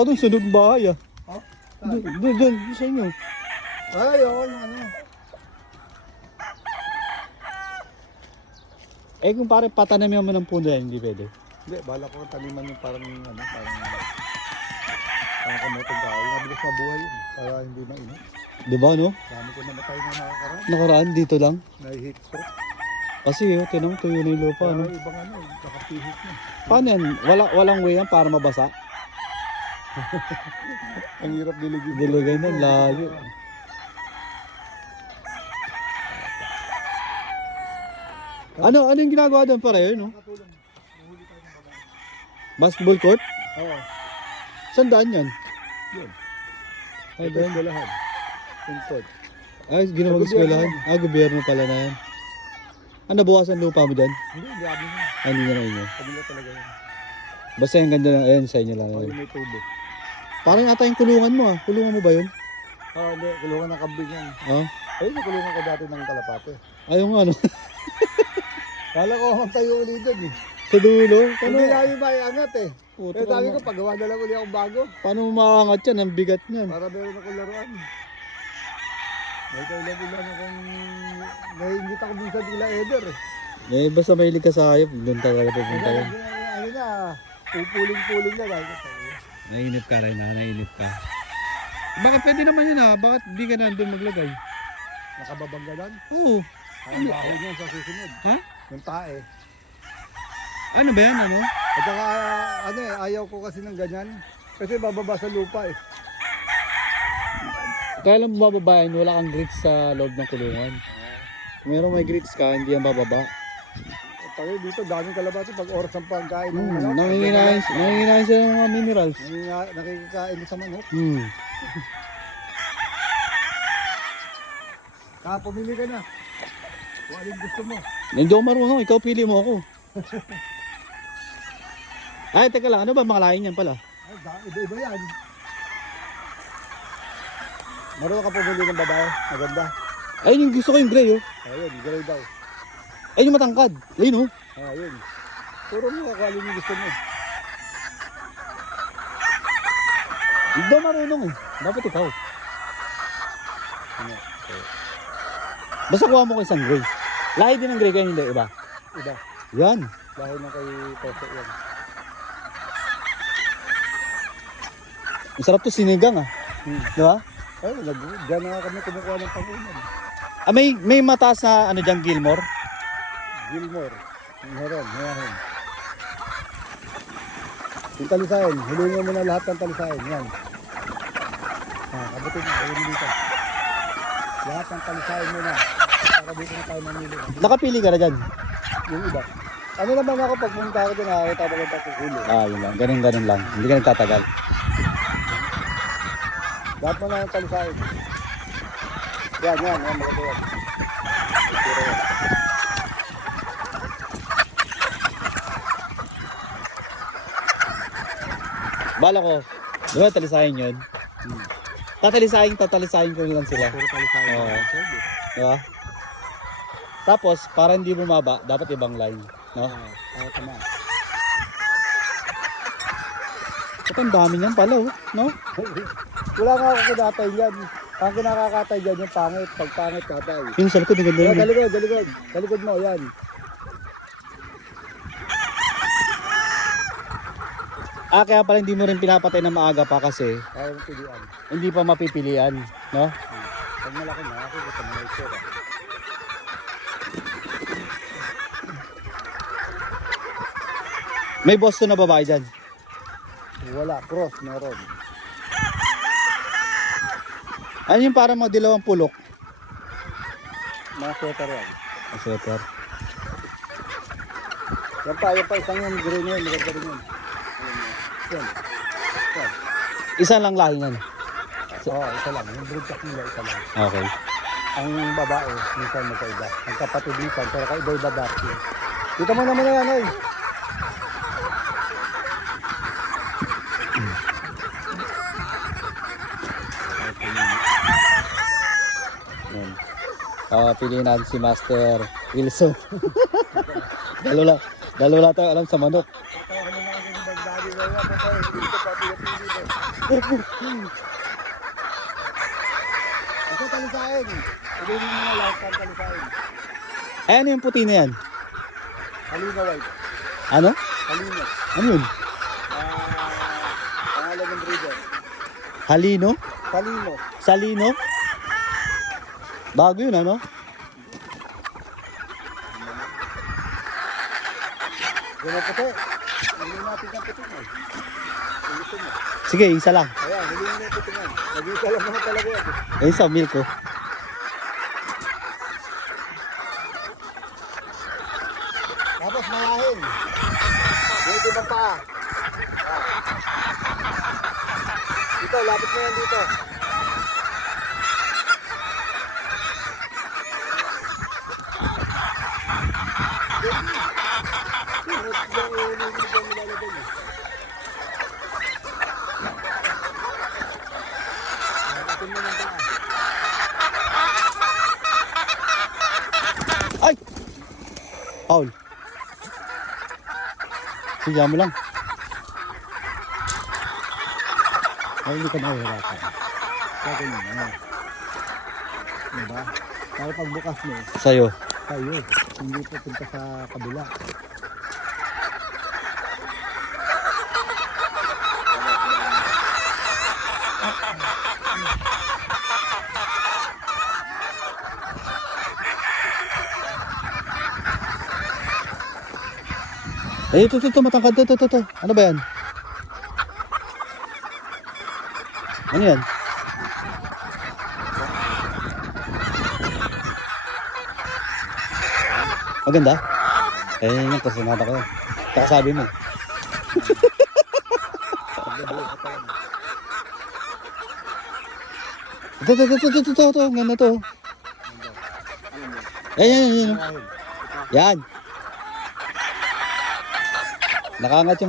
Ako dun, sunog bahay ah. Oh? Dun, dun, dun, sa inyo. Ay, oo, ano. Eh kung pare patanamin mo ng puno yan, hindi pwede. Hindi, bala ko taniman yung parang, ano, parang, parang kamotong. Yung mabilis mabuhay yun, para hindi mainit. Di ba no? Dami ko namatay na nakakaraan. Nakaraan dito lang. Na-heat stroke. Kasi oh, tinang tuyo na yung lupa. Para No? ibang ano, nakapihit na. Paano yan? Wala, walang way yan para mabasa? Ang hirap diligin. Dilugay na, layo. Ano, ano yung ginagawa doon pare yun, no? Basketball court? Oo, Saan daan yan? yun. Ay, Ito doon. yung galahan. Import. Ay, gobyerno. eskwelahan. Ah, gobyerno pala na yan. Ah, nabukasan lupa mo dyan? Hindi, yun. Ah, hindi na na inyo. Kabila talaga yun. Basta yung ganda lang, ayun, sa inyo lang. Oh, Ayun. yung may tubo. Parang ata yung kulungan mo ah. Kulungan mo ba yun? Ah, hindi. Kulungan ng kambing yan. Ah? Ayun, nakulungan ko dati ng kalapate. Ayaw nga, ano? Kala ko ang tayo ulit doon eh. sa dulo? Paano, Hindi namin maiangat eh. Puto Eh ka sabi ko, paggawa na lang ulit akong bago. paano mo makakangat yan? Ang bigat niyan. Para meron akong laruan. May kailan ulan akong... Naiingit ako minsan nila Eder eh. Eh, basta mahilig ka sa hayop, doon talaga pupunta Kaya, yun. ano na, pupuling-puling na lang. Nainip ka rin ha, nainip ka. Bakit pwede naman yun ha? Bakit di ka na doon maglagay? Nakababanggalan. Oo. Ang baho niyan sa susunod. Ha? Yung tae. Ano ba yan ano? At saka, ano eh, ayaw ko kasi ng ganyan. Kasi bababa sa lupa eh. Kaya lang bumababayan, wala kang grits sa loob ng kulungan. Kung meron may grits ka, hindi yan bababa. Tayo dito, daming kalabati pag oras ng pagkain ng Hmm, manok. nanginginain, nanginginain sila ng mga minerals. Nanginga- Nakikikain sa manok. Hmm. Kaya pumili ka na. Kung alin gusto mo. Hindi ako marunong, ikaw pili mo ako. Ay, teka lang, ano ba mga lahin yan pala? Ay, da- iba-iba yan. Marunong ka pumili ng babae. Maganda. Ayun yung gusto ko yung gray oh. Ayun, gray daw. Ayun yung matangkad. Ayun oh. Ayun. Puro mo kung alin yung gusto mo. Hindi ako marunong eh. Dapat ikaw. Ano? Basta kuha mo ko isang gray. Lahi din ng gray kaya hindi, iba. Iba. Yan. Dahil na kay Toto yan. Ang sarap to sinigang ah. Hmm. Di ba? Ay, nag diyan na kami kumukuha ng pangunan. Ah, may, may mataas na ano dyan, Gilmore? Gilmore. Meron, meron. Yung talisayan, hulungan mo na lahat ng talisayan. Yan. Ah, abutin mo, ayun dito. Lahat ng talisayan mo na. Para dito na tayo mamili. Nakapili ka na dyan. Yung iba. Ano naman ako pag pumunta ako dyan, nakakita mo lang sa hulo. Ah, yun lang. Ganun, ganun lang. Hindi ka nagtatagal. Lahat mo na yung talisayan. Yan, yan, yan, maganda yan. Puro yan. Bala ko, di ba talisayin yun? Hmm. Tatalisayin, tatalisayin ko lang sila. Puro talisayan. Oo. Di ba? Tapos, para hindi bumaba, dapat ibang line. No? Ah, para tama. Ito, ang dami niyan pala, oh. No? Wala nga ako kinatay yan. Ang kinakakatay dyan yung pangit. Pag pangit katay. Yung sa likod, ang ganda Yan, yun. eh. galigod. Galigod mo, yan. Ah, kaya pala hindi mo rin pinapatay na maaga pa kasi Ayaw pilihan. hindi pa mapipilian. No? Pag malaki na, ako gusto mo na itsura. May Boston na babae dyan. Wala, cross, meron. Ano yung parang mga dilawang pulok? Mga sweater yan. Ang sweater. Yan pa, yan pa, isang yung green yun, maganda rin yun. Yan. Yan. Isa lang lahi yan. Oo, isa lang. Yung brood cock nila, isa lang. Okay. Ang babae, minsan magkaiba. Ang kapatid minsan, pero kaiba-iba dati. Dito mo naman na yan, oy. Yan. Ah, piliin natin si Master Wilson. dalawa, dalawa tayo alam sa manok. Ito, yung. Ito. Ito talisain. Sabihin mo muna lahat ng talisain. Eh, ano yung puti na yan? Halina white. Ano? Halina. Ano yun? Ah, pangalan ng breeder. Halino? Halino. Salino? Bago yun, ano? Ang puti. Sige, isa lang. Ayan, hindi mo puti mo. Nag-isa lang naman talaga yan. Eh, isa, milk ko. Tapos mayahin. Dito ibang paa. Dito, lapit mo yan dito. Lapitin mo ng paa. Ay! Paul. Sige mo lang. Ay, hindi ka nahihirapan. Kaya mo na. Diba? Para pagbukas mo, Sa'yo. tayo. Hindi pupunta sa kabila. Eh, ito, ito, ito, matangkad. Ito, ito, ito. Ano ba yan? Ano yan? Maganda? Eh, yun personada ko. Taka sabi mo. Ito, ito, ito, ito, ito, ito, ito, ganda to. Eh, yan, yan, yan. Dahil, Yan. Nakangat yung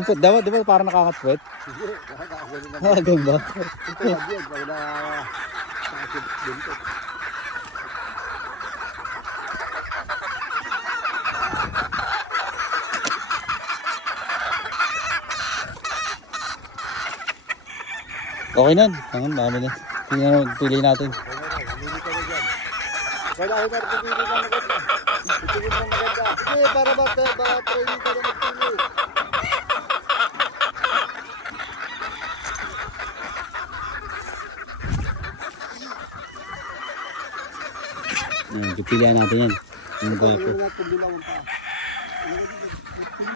foot. Dapat, di ba parang nakangat foot? sige, nakakagaling na. Ah, ganun ba? Ito na... Okay na. Tangan, dami na. Tingnan, pili natin. Na, mamili ka na dyan. Kailangan na pipili ng maganda. Pipili ng maganda. Sige, para ba, ba training ka na magpili. Yan, pipilian natin yan. Ano ba?